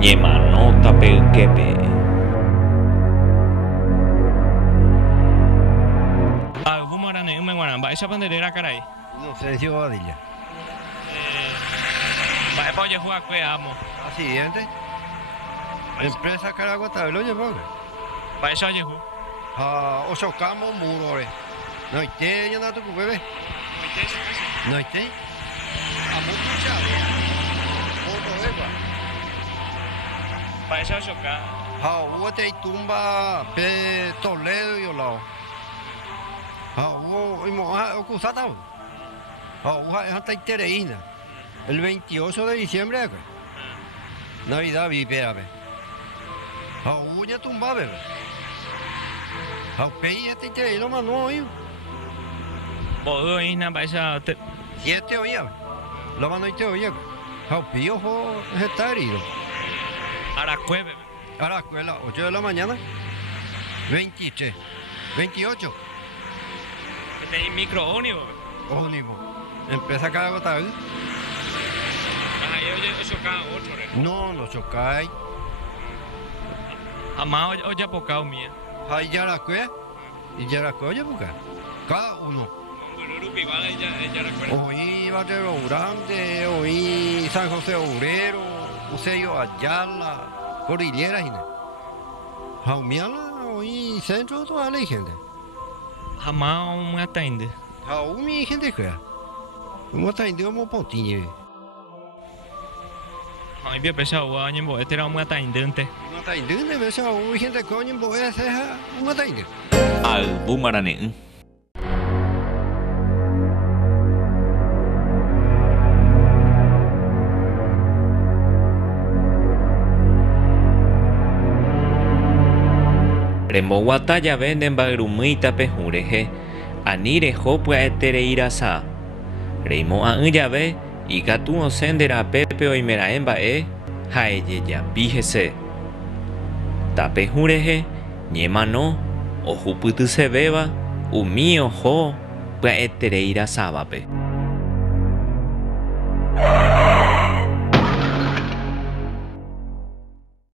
Ñemanóta pe'yképe. Vumarane'ỹme g̃uarã mba'éichapa nde réra karai. Inocencio Badilla. Mba'épa ojehuva'ekue amo. Accidente. Empresa Caraguatá, lo llevó. Mba'éicha ojehu. Ochocamos muro. No ite ñana tu bebé. No ite. Amo tu chave. Foto eva. Mba'éicha ochoka. Uote y tumba pe Toledo y olao. Ocusata. Hasta Tereína. El 28 de diciembre. Navidad vipera. Ya tumba bebé. Pei este Tereína manó hoy. Bodo isna mba'éicha 7 oía. Lo mano y te oía. Pío está herido. Aracue. A la escuela, 8 de la mañana. 23. 28. Tenéis micro ónibus. Ónibus. Empresa Caraguatá. Ahí oye ochoka otro. No chocáis. Jamás oye apocado mía. Ahí ya la escuela. Y ya la escuela, porque cada uno. Oí Barrio Grande, oí San José Obrero, Useyo Ayala, Cordillera, y Jaumiala, oí Centro, toda la gente. Jamás un atainde. Aún mi gente crea. Un atainde como pontiñe. Ay, bien pesado, año en este era un ataindente. Un atainde, de vez en gente coño en boea, un atainde. Albumarane'ỹ. Remboguata jave nde mba'yrumýita pehu rehe ani reho pya'etereirasa. Reimo'ã'ỹ jave ikatu osẽ nde rapépe oimeraẽ mba'e ha ejejapi hese. Tapehu rehe ñemanó ohupytysevéva umi oho pya'etereirasávape.